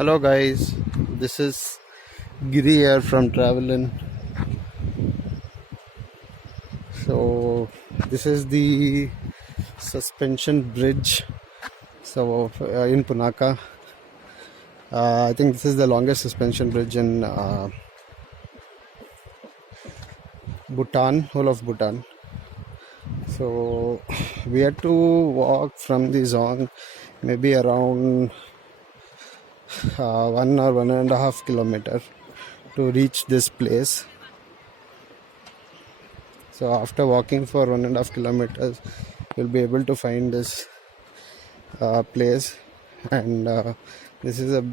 Hello guys, this is Giri here from Travelin. So this is the suspension bridge. So in Punakha, I think this is the longest suspension bridge in Bhutan, whole of Bhutan. So we had to walk from the Zong maybe around 1 or 1.5 kilometer to reach this place. So after walking for 1.5 kilometers, you'll be able to find this place, and this is a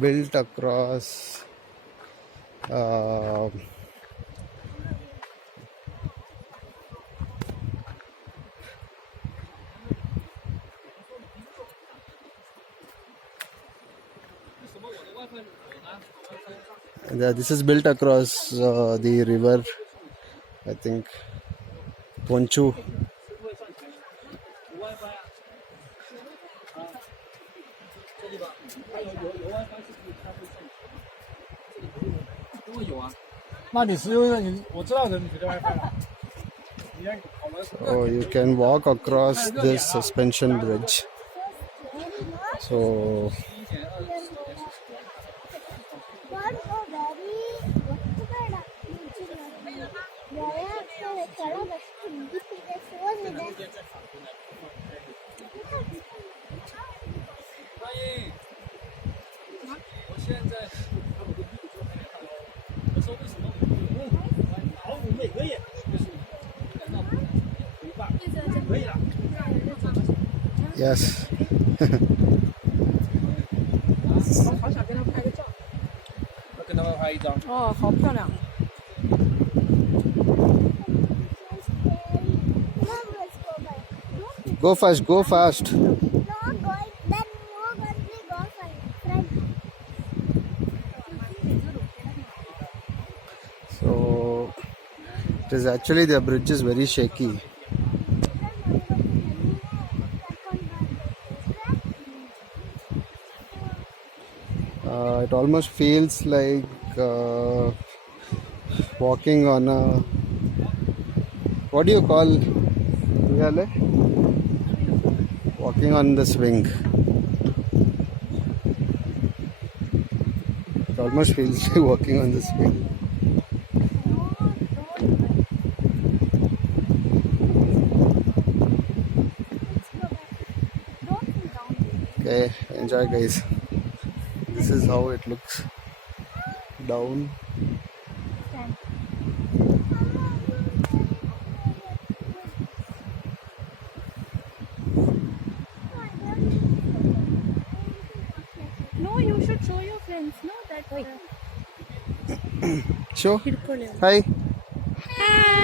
built across this is built across the river, I think Ponchu. So you can walk across this suspension bridge. So yes. Go fast, go fast. So it is actually, the bridge is very shaky. It almost feels like walking on a, what do you call, really? Walking on the swing. It almost feels like walking on the swing. Okay, enjoy guys. This is how it looks down. No, you should show your friends, no? That Show. Hi. Hi.